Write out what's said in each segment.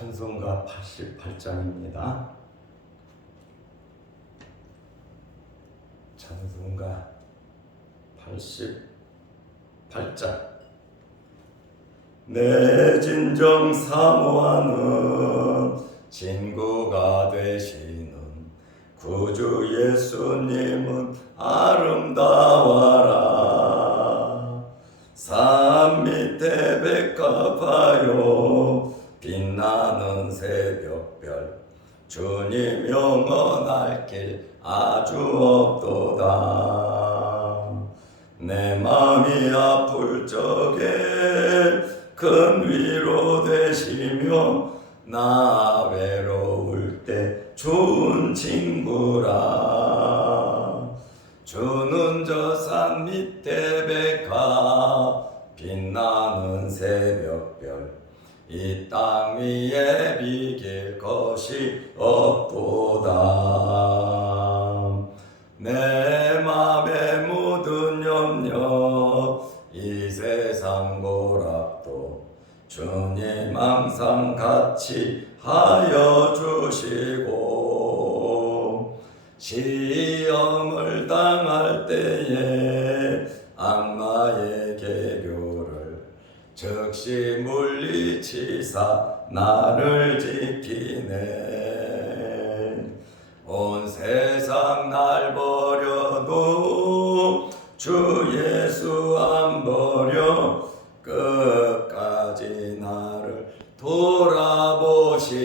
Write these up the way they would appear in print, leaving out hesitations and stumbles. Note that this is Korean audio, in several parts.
찬송가 88장입니다. 찬송가 88장. 내 진정 사모하는 친구가 되시는 구주 예수님은 아름다워라. 산 밑에 백합하여 빛나는 새벽별, 주님 영원할 길 아주 없도다. 내 마음이 아플 적에 큰 위로 되시며 나 외로울 때 좋은 친구라. 주는 저 산 밑에 백합 빛나는 새벽별, 이 땅 위에 비길 것이 없도다. 내 맘의 모든 염려 이 세상 고락도 주님 항상 같이 하여 주시고, 시험을 당할 때에 악마의 계교를 즉시 물리치사 나를 지키네. 온 세상 날 버려도 주 예수 안 버려 끝까지 나를 돌아보시니.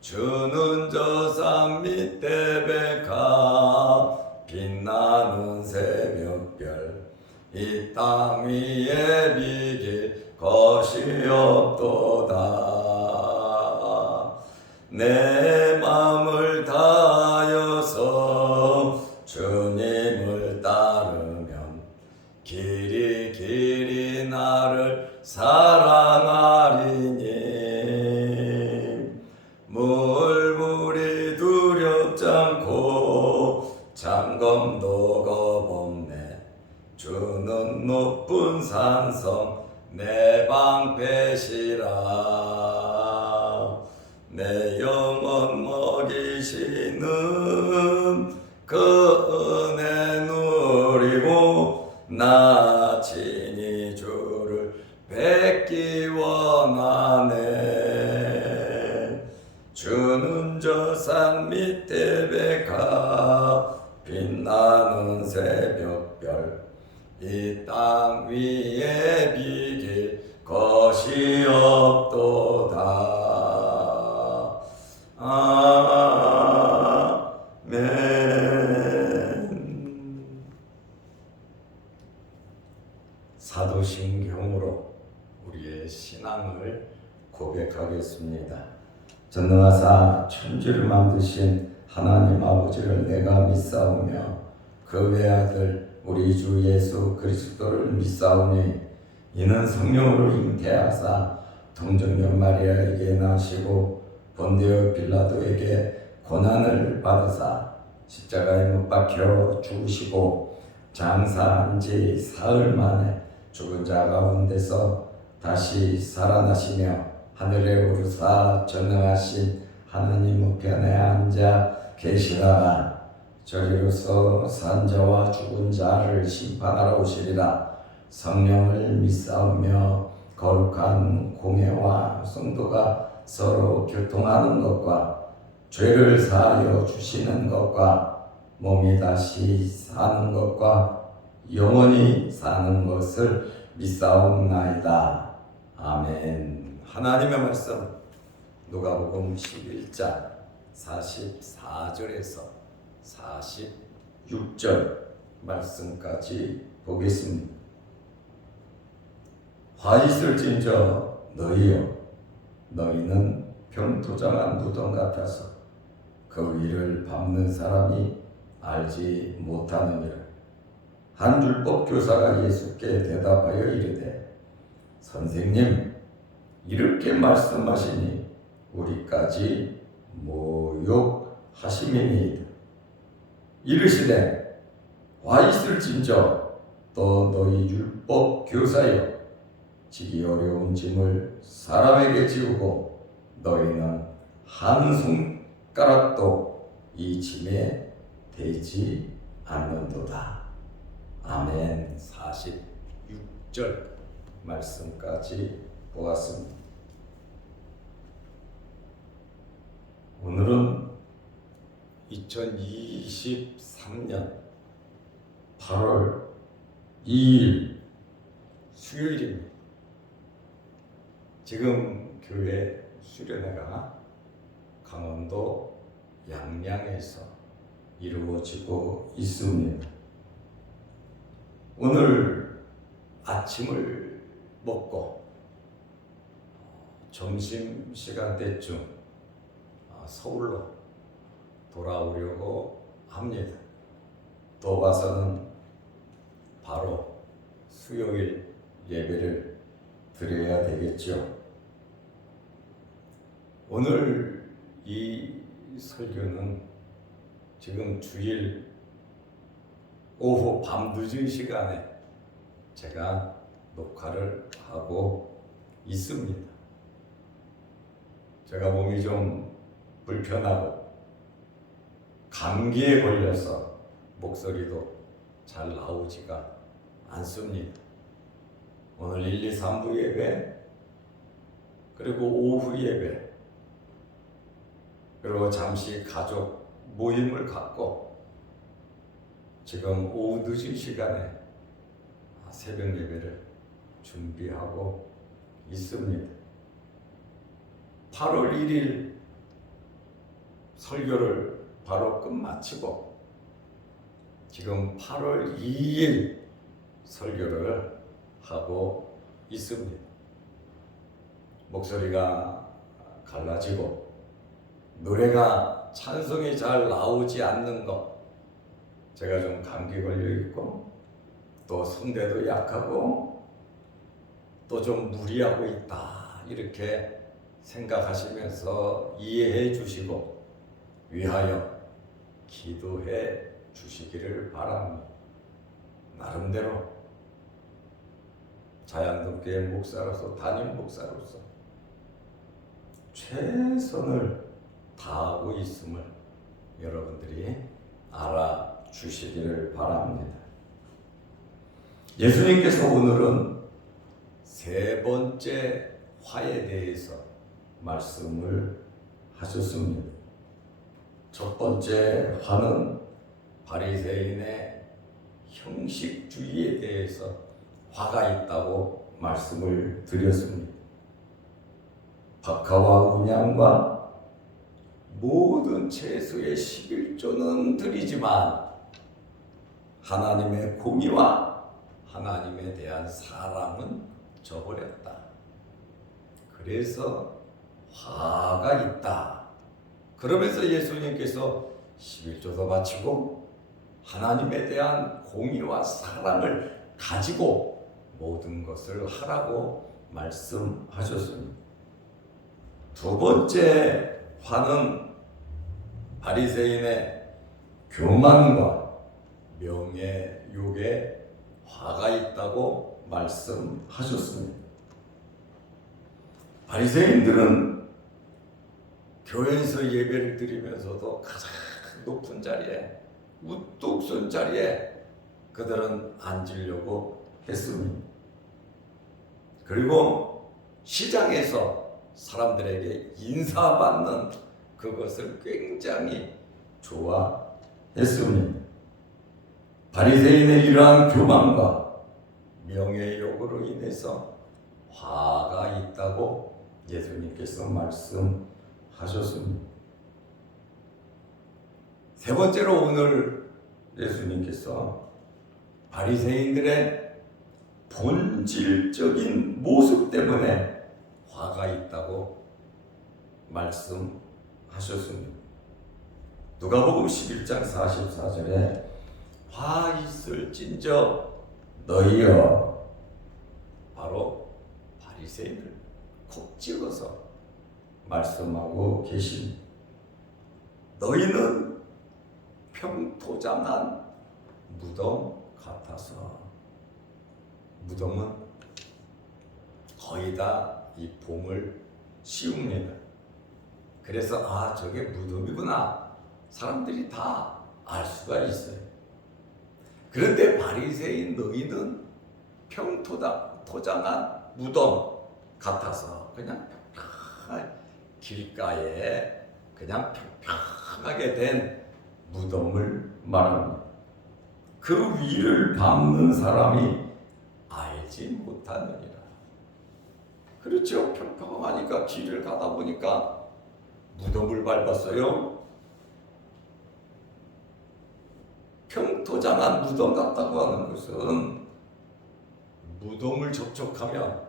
주는 저 산 밑에 백합 빛나는 새벽별, 이 땅 위에 비길 것이 없도다. 내 마음을 다하여서 주님을 따르면 길이 길이 나를 사랑하리니. 물물이 두렵지 않고 장검도 겁없네. 주는 높은 산성 내 방패시라. 내 영혼 먹이시는 그 은혜 누리고 나 친히 주를 뵙기 원하네. 주는 저 산 밑에 백합 빛나는 새벽별, 이 땅 위에 비길 것이 없도다. 아멘. 사도신경으로 우리의 신앙을 고백하겠습니다. 전능하사 천지를 만드신 하나님 아버지를 내가 믿사오며 그 외아들 우리 주 예수 그리스도를 믿사오니, 이는 성령으로 잉태하사 동정녀 마리아에게 나시고 본디오 빌라도에게 고난을 받으사 십자가에 못 박혀 죽으시고 장사한 지 사흘 만에 죽은 자 가운데서 다시 살아나시며 하늘에 오르사 전능하신 하나님 우편에 앉아 계시다가 저리로서 산 자와 죽은 자를 심판하러 오시리라. 성령을 믿사오며 거룩한 공회와 성도가 서로 교통하는 것과 죄를 사하여 주시는 것과 몸이 다시 사는 것과 영원히 사는 것을 믿사옵나이다. 아멘. 하나님의 말씀 누가복음 11장 44절에서 46절 말씀까지 보겠습니다. 화 있을진저 너희여, 너희는 병토장한 무덤 같아서 그 위를 밟는 사람이 알지 못하느니라. 한 율법 교사가 예수께 대답하여 이르되, 선생님, 이렇게 말씀하시니 우리까지 모욕하심이니이다. 이르시되, 와 있을진저 또 너희 율법 교사여, 지기 어려운 짐을 사람에게 지우고 너희는 한 손가락도 이 짐에 대지 않는도다. 아멘. 46절 말씀까지 보았습니다. 오늘은 2023년 8월 2일 수요일입니다. 지금 교회 수련회가 강원도 양양에서 이루어지고 있습니다. 오늘 아침을 먹고 점심시간 때쯤 서울로 돌아오려고 합니다. 또 봐서는 바로 수요일 예배를 드려야 되겠죠. 오늘 이 설교는 지금 주일 오후 밤늦은 시간에 제가 녹화를 하고 있습니다. 제가 몸이 좀 불편하고 감기에 걸려서 목소리도 잘 나오지가 않습니다. 오늘 1, 2, 3부 예배, 그리고 오후 예배, 그리고 잠시 가족 모임을 갖고 지금 오후 늦은 시간에 새벽 예배를 준비하고 있습니다. 8월 1일 설교를 바로 끝마치고 지금 8월 2일 설교를 하고 있습니다. 목소리가 갈라지고 노래가 찬송이 잘 나오지 않는 것, 제가 좀 감기 걸려 있고 또 성대도 약하고 또 좀 무리하고 있다 이렇게 생각하시면서 이해해 주시고 위하여 기도해 주시기를 바랍니다. 나름대로 자양동교회 목사로서, 담임 목사로서 최선을 다하고 있음을 여러분들이 알아주시기를 바랍니다. 예수님께서 오늘은 세 번째 화에 대해서 말씀을 하셨습니다. 첫 번째 화는 바리새인의 형식주의에 대해서 화가 있다고 말씀을 드렸습니다. 박하와 운양과 모든 채소의 11조는 드리지만 하나님의 공의와 하나님에 대한 사랑은 저버렸다. 그래서 화가 있다. 그러면서 예수님께서 11조도 바치고 하나님에 대한 공의와 사랑을 가지고 모든 것을 하라고 말씀하셨습니다. 두 번째 화는 바리새인의 교만과 명예욕에 화가 있다고 말씀하셨습니다. 바리새인들은 교회에서 예배를 드리면서도 가장 높은 자리에, 우뚝 선 자리에 그들은 앉으려고 했습니다. 그리고 시장에서 사람들에게 인사받는 그것을 굉장히 좋아했습니다. 바리새인의 이러한 교만과 명예욕으로 인해서 화가 있다고 예수님께서 말씀하셨습니다. 세 번째로 오늘 예수님께서 바리새인들의 본질적인 모습 때문에 화가 있다고 말씀하셨습니다. 누가복음 11장 44절에 화 있을진저 너희여, 바로 바리새인을 콕 찍어서 말씀하고 계십니다. 너희는 평토장한 무덤 같아서. 무덤은 거의 다 이 봉을 씌웁니다. 그래서 저게 무덤이구나 사람들이 다 알 수가 있어요. 그런데 바리새인 너희는 평토장한 무덤 같아서 그냥 길가에 그냥 평평하게 된 무덤을 말합니다. 그 위를 밟는 사람이 알지 못하느니라. 그렇죠. 평평하니까 길을 가다 보니까 무덤을 밟았어요. 평토장한 무덤 같다고 하는 것은 무덤을 접촉하면,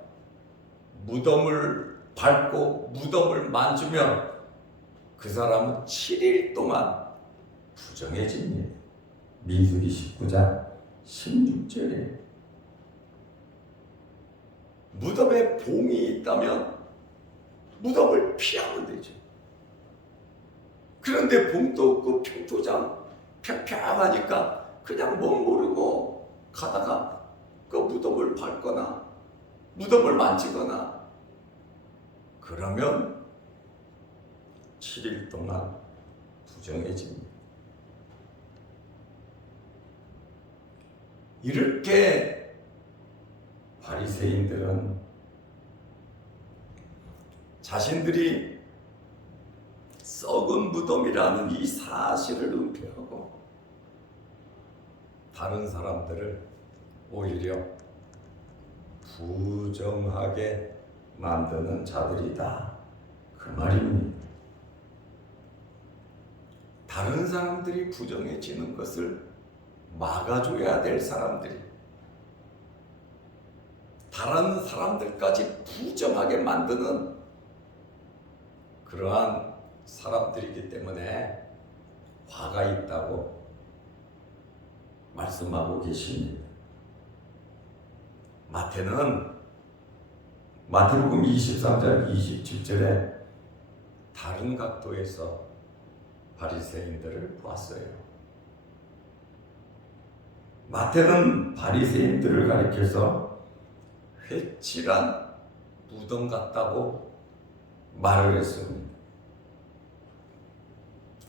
무덤을 밟고 무덤을 만지면 그 사람은 7일 동안 부정해집니다. 민수기 19장 16절에 무덤에 봉이 있다면 무덤을 피하면 되죠. 그런데 봉도 없고 평토장 평평하니까 그냥 멋모르고 가다가 그 무덤을 밟거나 무덤을 만지거나 그러면 7일 동안 부정해집니다. 이렇게 바리새인들은 자신들이 썩은 무덤이라는 이 사실을 은폐하고 다른 사람들을 오히려 부정하게 만드는 자들이다, 그 말입니다. 다른 사람들이 부정해지는 것을 막아줘야 될 사람들이 다른 사람들까지 부정하게 만드는 그러한 사람들이기 때문에 화가 있다고 말씀하고 계십니다. 마태복음 23장 27절에 다른 각도에서 바리새인들을 보았어요. 마태는 바리새인들을 가리켜서 회칠한 무덤 같다고 말을 했습니다.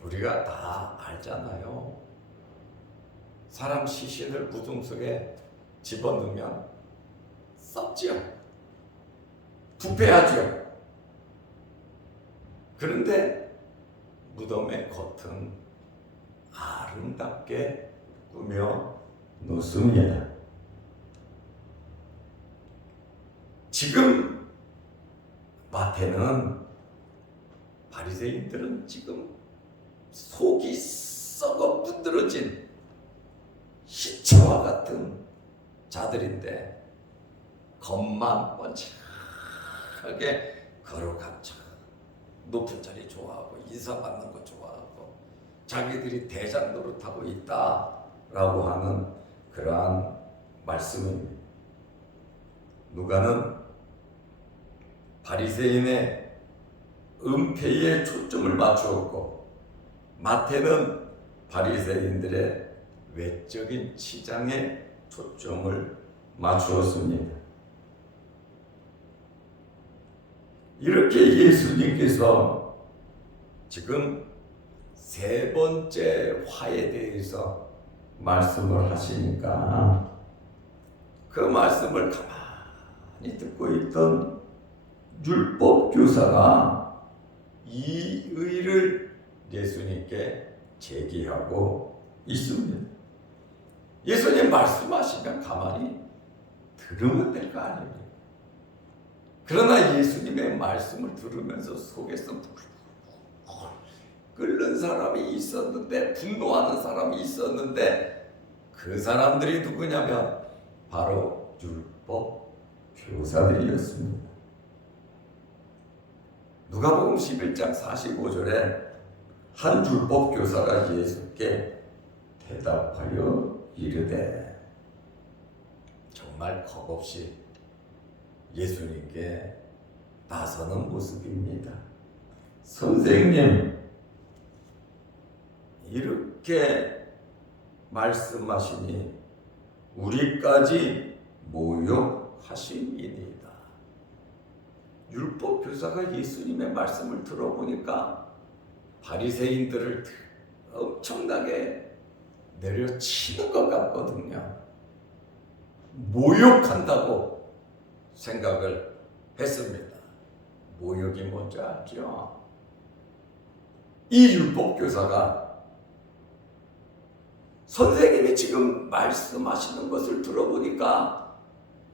우리가 다 알잖아요. 사람 시신을 무덤 속에 집어넣으면 썩지요. 부패하죠. 그런데 무덤의 겉은 아름답게 꾸며 놓습니다. 지금 마태는 바리새인들은 지금 속이 썩어 문드러진 시체와 같은 자들인데 겉만 번창하게 거룩한 척, 높은 자리 좋아하고 인사받는 거 좋아하고 자기들이 대장 노릇하고 있다라고 하는 그러한 말씀입니다. 누가는 바리새인의 은폐에 초점을 맞추었고 마태는 바리새인들의 외적인 치장에 초점을 맞추었습니다. 이렇게 예수님께서 지금 세 번째 화에 대해서 말씀을 하시니까 그 말씀을 가만히 듣고 있던 율법 교사가 이 의를 예수님께 제기하고 있습니다. 예수님 말씀하시면 가만히 들으면 될 거 아닙니까? 그러나 예수님의 말씀을 들으면서 속에서 끓는 사람이 있었는데, 분노하는 사람이 있었는데, 그 사람들이 누구냐면 바로 율법 교사들이었습니다. 누가복음 11장 45절에 한 율법 교사가 예수께 대답하여 이르되, 정말 겁없이 예수님께 나서는 모습입니다. 선생님, 이렇게 말씀하시니 우리까지 모욕하심이니이다. 율법 교사가 예수님의 말씀을 들어보니까 바리새인들을 엄청나게 내려치는 것 같거든요. 모욕한다고 생각을 했습니다. 모욕이 뭔지 알죠? 이 율법 교사가 선생님이 지금 말씀하시는 것을 들어보니까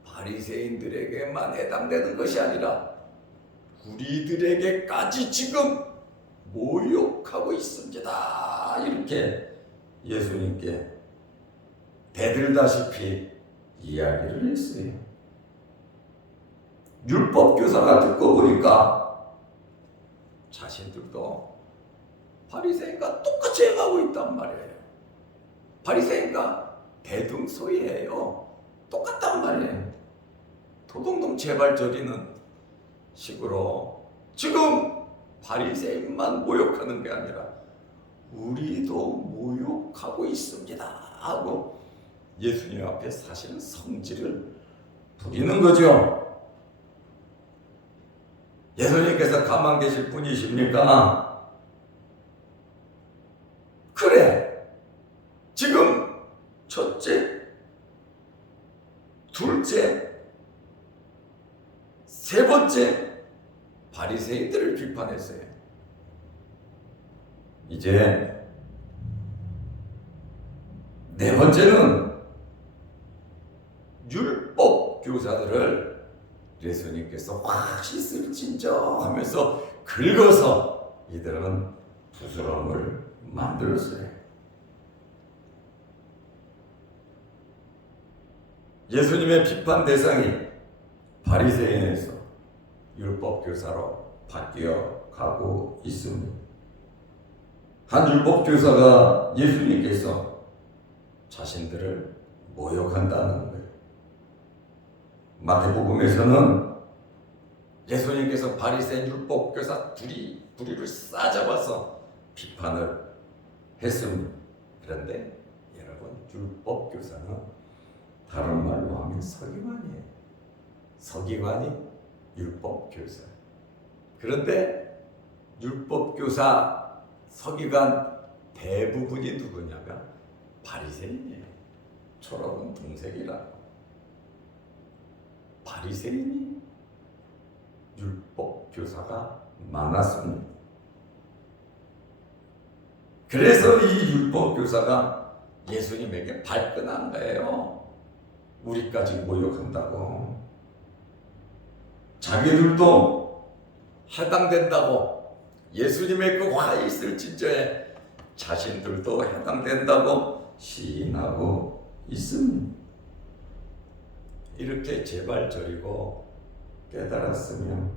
바리새인들에게만 해당되는 것이 아니라 우리들에게까지 지금 모욕하고 있습니다. 이렇게 예수님께 대들다시피 이야기를 했어요. 율법 교사가 듣고 보니까 자신들도 바리새인과 똑같이 행하고 있단 말이에요. 바리새인과 대등소이해요. 똑같단 말이에요. 도둑놈 재발저리는 식으로 지금 바리새인만 모욕하는 게 아니라 우리도 모욕하고 있습니다 하고 예수님 앞에 사실은 성질을 부리는 거죠. 예수님께서 가만 계실 분이십니까? 그래, 지금 첫째, 둘째, 세 번째 바리새인들을 비판했어요. 이제 네 번째는 율법 교사들을 예수님께서 확 씻을진저 하면서 긁어서 이들은 부스럼을 만들었어요. 예수님의 비판 대상이 바리새인에서 율법 교사로 바뀌어 가고 있습니다. 한 율법 교사가 예수님께서 자신들을 모욕한다는 거예요. 마태복음에서는 예수님께서 바리새인 율법 교사 둘이를 싸잡아서 비판을 했습니다. 그런데 여러분, 율법 교사는 다른 말로 하면 서기관이에요. 서기관이 율법 교사. 그런데 율법 교사, 서기관 대부분이 누구냐면 바리새인이에요. 초록은 동색이라고. 바리새인이 율법 교사가 많았습니다. 그래서 이 율법 교사가 예수님에게 발끈한 거예요. 우리까지 모욕한다고. 자기들도 해당된다고. 예수님의 그 화 있을 진저에 자신들도 해당된다고 시인하고 있습니다. 이렇게 제발 저리고 깨달았으면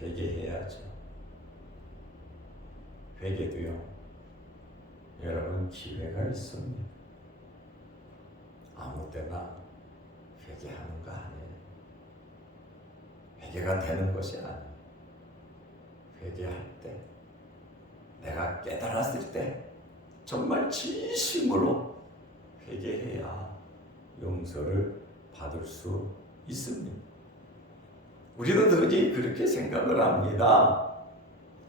회개해야죠. 회개도요, 여러분, 기회가 있습니다. 아무 때나 회개하는 거 아니에요. 회개가 되는 것이 아니에요. 회개할 때, 내가 깨달았을 때 정말 진심으로 회개해야 용서를 받을 수 있습니다. 우리는 흔히 그렇게 생각을 합니다.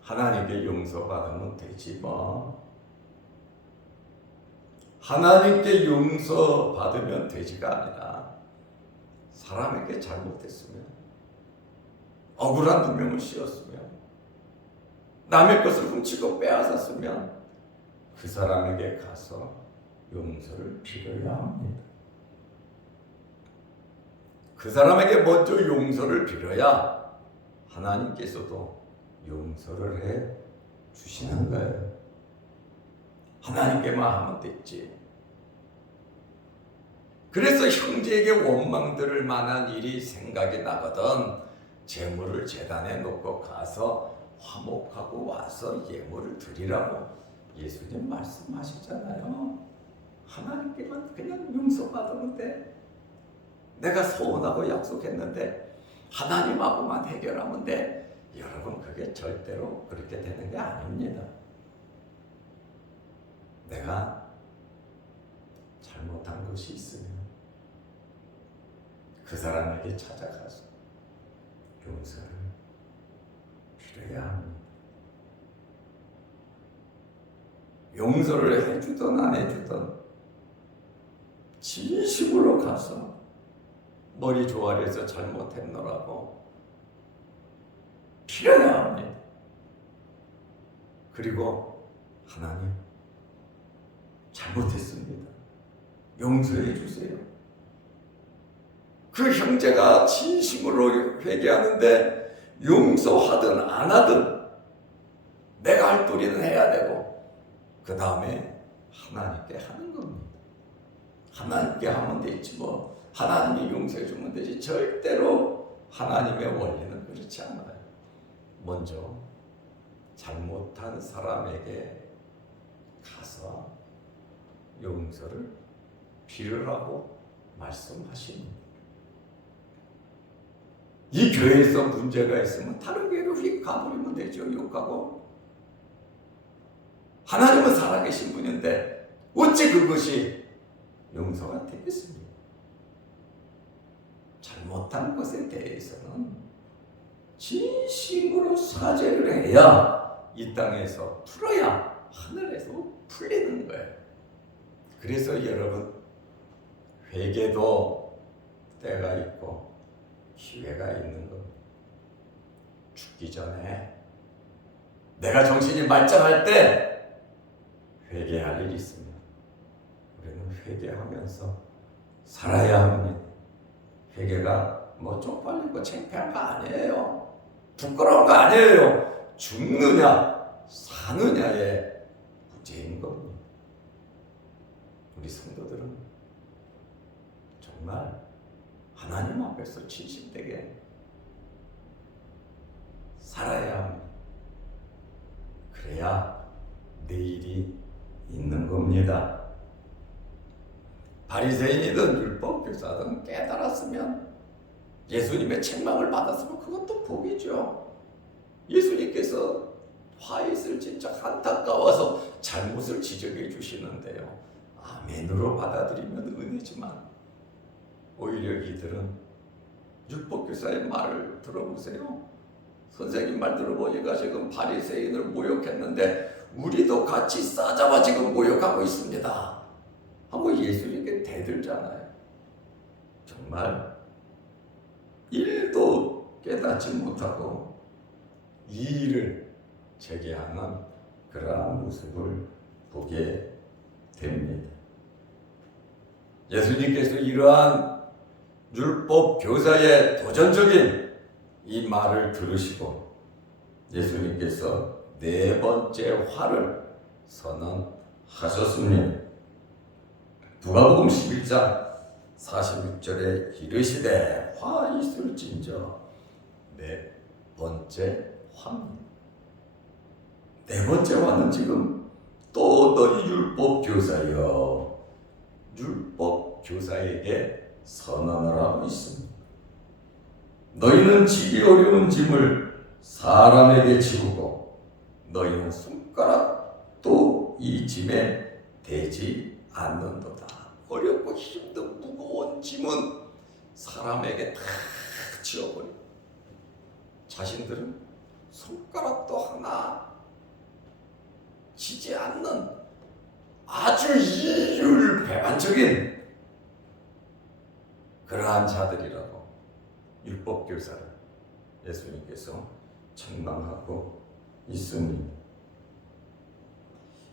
하나님께 용서받으면 되지 뭐. 하나님께 용서받으면 되지가 아니라 사람에게 잘못했으면, 억울한 누명을 씌웠으면, 남의 것을 훔치고 빼앗았으면 그 사람에게 가서 용서를 빌어야 합니다. 그 사람에게 먼저 용서를 빌어야 하나님께서도 용서를 해 주시는 거예요. 하나님께만 하면 됐지. 그래서 형제에게 원망 들을 만한 일이 생각이 나거든 재물을 제단에 놓고 가서 화목하고 와서 예물을 드리라고 예수님 말씀하시잖아요. 하나님께만 그냥 용서받으면 돼. 내가 서운하고 약속했는데 하나님하고만 해결하면 돼. 여러분, 그게 절대로 그렇게 되는 게 아닙니다. 내가 잘못한 것이 있으면 그 사람에게 찾아가서 용서를 빌어야 합니다. 용서를 해주든 안 해주든 진심으로 가서 머리 조아려서 잘못했노라고 빌어야 합니다. 그리고 하나님 잘못했습니다. 용서해 주세요. 그 형제가 진심으로 회개하는데 용서하든 안 하든 내가 할 도리는 해야 되고 그 다음에 하나님께 하는 겁니다. 하나님께 하면 되지 뭐 하나님이 용서해 주면 되지. 절대로 하나님의 원리는 그렇지 않아요. 먼저 잘못한 사람에게 가서 용서를 빌으라고 말씀하십니다. 이 교회에서 문제가 있으면 다른 교회로 휙 가버리면 되죠. 욕하고. 하나님은 살아계신 분인데 어찌 그것이 용서가 되겠습니까? 잘못한 것에 대해서는 진심으로 사죄를 해야 이 땅에서 풀어야 하늘에서 풀리는 거예요. 그래서 여러분 회개도 때가 있고 기회가 있는 겁니다. 죽기 전에 내가 정신이 말짱할 때 회개할 일이 있습니다. 우리는 회개하면서 살아야 합니다. 회개가 뭐 쪽팔리고 창피한 거 아니에요. 부끄러운 거 아니에요. 죽느냐 사느냐의 문제인 겁니다. 우리 성도들은 정말 하나님 앞에서 진심되게 살아야 합니다. 그래야 내일이 있는 겁니다. 바리새인이든 율법교사든 깨달았으면 예수님의 책망을 받았으면 그것도 복이죠. 예수님께서 화 있을 진짜 안타까워서 잘못을 지적해 주시는데요. 아멘으로 받아들이면 은혜지만 오히려 이들은 율법교사의 말을 들어보세요. 선생님 말 들어보니까 지금 바리새인을 모욕했는데 우리도 같이 싸잡아 지금 모욕하고 있습니다 하고 예수님께 대들잖아요. 정말 일도 깨닫지 못하고 이 일을 재개하는 그러한 모습을 보게 됩니다. 예수님께서 이러한 율법 교사의 도전적인 이 말을 들으시고 예수님께서 네 번째 화를 선언하셨습니다. 누가복음 11장 46절에 이르시되 화 있을진저 네 번째 화입니다. 네 번째 화는 지금 또 너희 율법 교사여 율법 교사에게 선언을 하고 있습니다. 너희는 지기 어려운 짐을 사람에게 지우고 너희는 손가락도 이 짐에 대지 않는도다. 어렵고 힘든 무거운 짐은 사람에게 다 지어버려. 자신들은 손가락도 하나 지지 않는 아주 이율배반적인 그러한 자들이라고 율법교사를 예수님께서 책망하고 있습니다.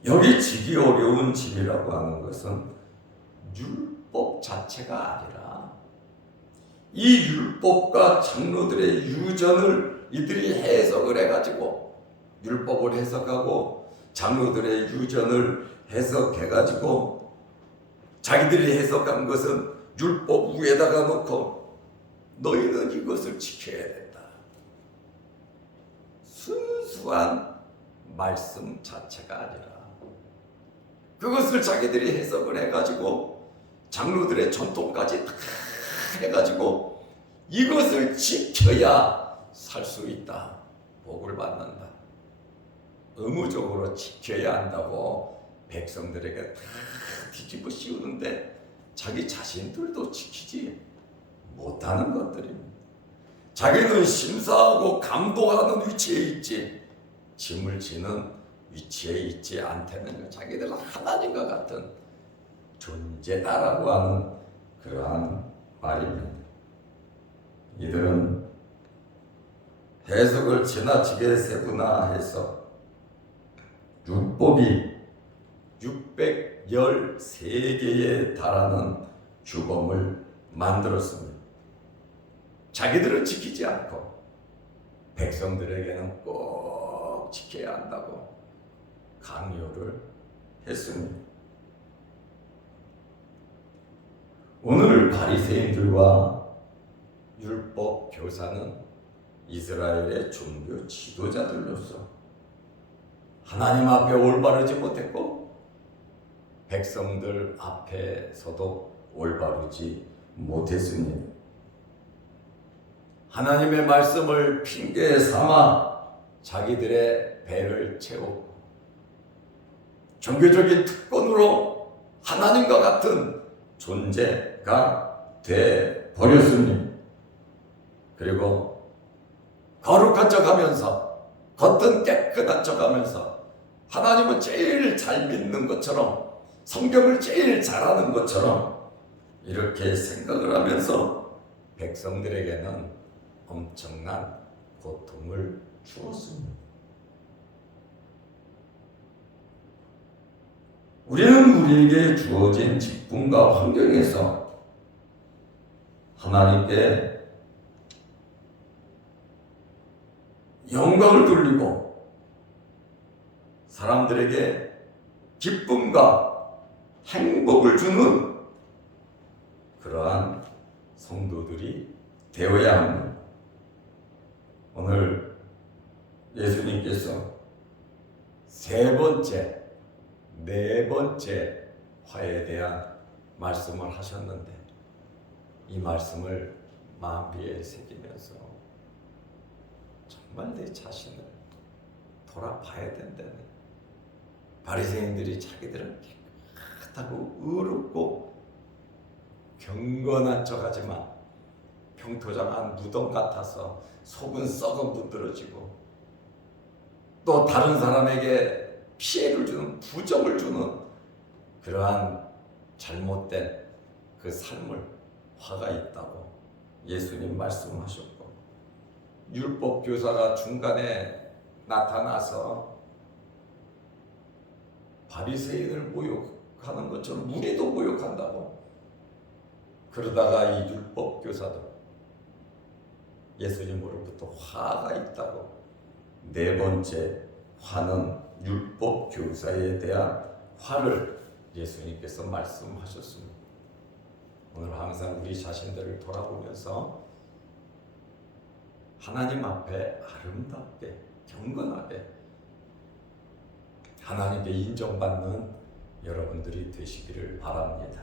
여기 지기 어려운 짐이라고 하는 것은 율법 자체가 아니라 이 율법과 장로들의 유전을 이들이 해석을 해가지고 율법을 해석하고 장로들의 유전을 해석해가지고 자기들이 해석한 것은 율법 위에다가 놓고 너희는 이것을 지켜야 된다. 순수한 말씀 자체가 아니라 그것을 자기들이 해석을 해가지고 장로들의 전통까지 다 해가지고 이것을 지켜야 살 수 있다. 복을 받는다. 의무적으로 지켜야 한다고 백성들에게 다 뒤집어 씌우는데 자기 자신들도 지키지 못하는 것들입니다. 자기는 심사하고 감독하는 위치에 있지 짐을 지는 위치에 있지 않다는 자기들은 하나님과 같은 존재다라고 하는 그러한 말입니다. 이들은 해석을 지나치게 세분화해서 율법이 613개에 달하는 규범을 만들었습니다. 자기들은 지키지 않고 백성들에게는 꼭 지켜야 한다고 강요를 했습니다. 오늘 바리새인들과 율법 교사는 이스라엘의 종교 지도자들로서 하나님 앞에 올바르지 못했고 백성들 앞에서도 올바르지 못했습니다. 하나님의 말씀을 핑계 삼아 자기들의 배를 채웠고 종교적인 특권으로 하나님과 같은 존재가 돼 버렸습니다. 그리고 거룩한 척하면서 겉은 깨끗한 척하면서 하나님은 제일 잘 믿는 것처럼 성경을 제일 잘하는 것처럼 이렇게 생각을 하면서 백성들에게는 엄청난 고통을 주었습니다. 우리는 우리에게 주어진 직분과 환경에서 하나님께 영광을 돌리고 사람들에게 기쁨과 행복을 주는 그러한 성도들이 되어야 합니다. 오늘 예수님께서 세 번째, 네 번째 화에 대한 말씀을 하셨는데 이 말씀을 마음비에 새기면서 정말 내 자신을 돌아봐야 된다는, 바리새인들이 자기들은 깨끗하고 의롭고 경건한 척하지만 평토장한 무덤 같아서 속은 썩어 문드러지고 또 다른 사람에게 피해를 주는, 부정을 주는 그러한 잘못된 그 삶을 화가 있다고 예수님 말씀하셨고, 율법 교사가 중간에 나타나서 바리새인을 모욕하는 것처럼 우리도 모욕한다고, 그러다가 이 율법 교사도 예수님으로부터 화가 있다고, 네 번째 화는 율법 교사에 대한 화를 예수님께서 말씀하셨습니다. 오늘 항상 우리 자신들을 돌아보면서 하나님 앞에 아름답게 경건하게 하나님께 인정받는 여러분들이 되시기를 바랍니다.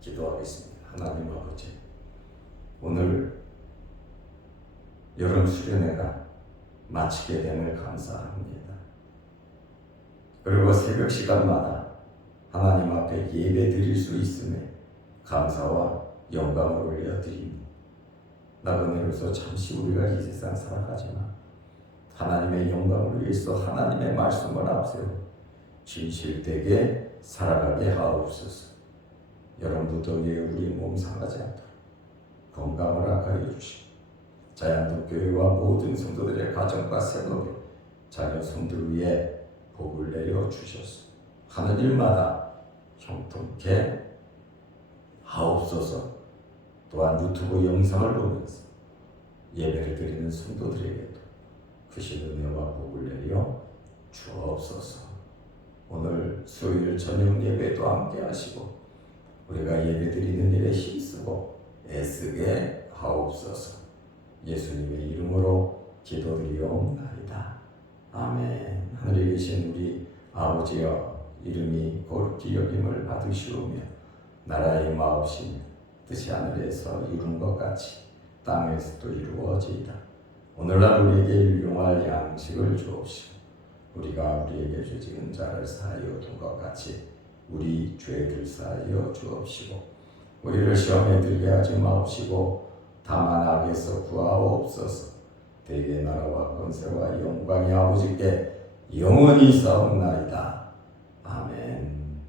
기도하겠습니다. 하나님 아버지, 오늘 여름 수련회가 마치게 됨을 감사합니다. 그리고 새벽 시간마다 하나님 앞에 예배 드릴 수 있음에 감사와 영광을 올려드립니다. 나그네로서 잠시 우리가 이 세상 살아가지만 하나님의 영광을 위해서 하나님의 말씀을 앞세워 진실되게 살아가게 하옵소서. 여름 무더위에 우리 몸 상하지 않도록 건강을 허락하여 주시고, 자양동교회와 모든 성도들의 가정과 생업에 자녀 손들 위에 복을 내려 주셔서 하는 일마다 형통케 하옵소서. 또한 유튜브 영상을 보면서 예배를 드리는 성도들에게도 크신 은혜와 복을 내려 주옵소서. 오늘 수요일 저녁 예배도 함께 하시고 우리가 예배 드리는 일에 힘쓰고 애쓰게 하옵소서. 예수님의 이름으로 기도드리옵나이다. 아멘. 하늘에 계신 우리 아버지여, 이름이 거룩히 여김을 받으시오며 나라의 마옵시며 뜻이 하늘에서 이룬 것 같이 땅에서도 이루어지이다. 오늘날 우리에게 일용할 양식을 주옵시고 우리가 우리에게 죄 지은 자를 사하여 둔 것 같이 우리 죄를 사하여 주옵시고 우리를 시험에 들게 하지 마옵시고 다만 악에서 구하옵소서. 대개 나라와 권세와 영광이 아버지께 영원히 싸움나이다. 아멘.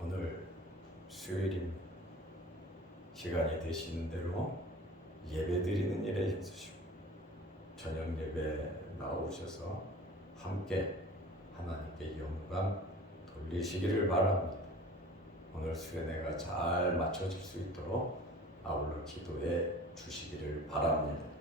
오늘 수요일입니다. 시간이 되시는 대로 예배 드리는 일에 힘쓰시고 저녁 예배 나오셔서 함께 하나님께 영광 돌리시기를 바랍니다. 오늘 수련회가 잘 마쳐질 수 있도록 아울러 기도해 주시기를 바랍니다.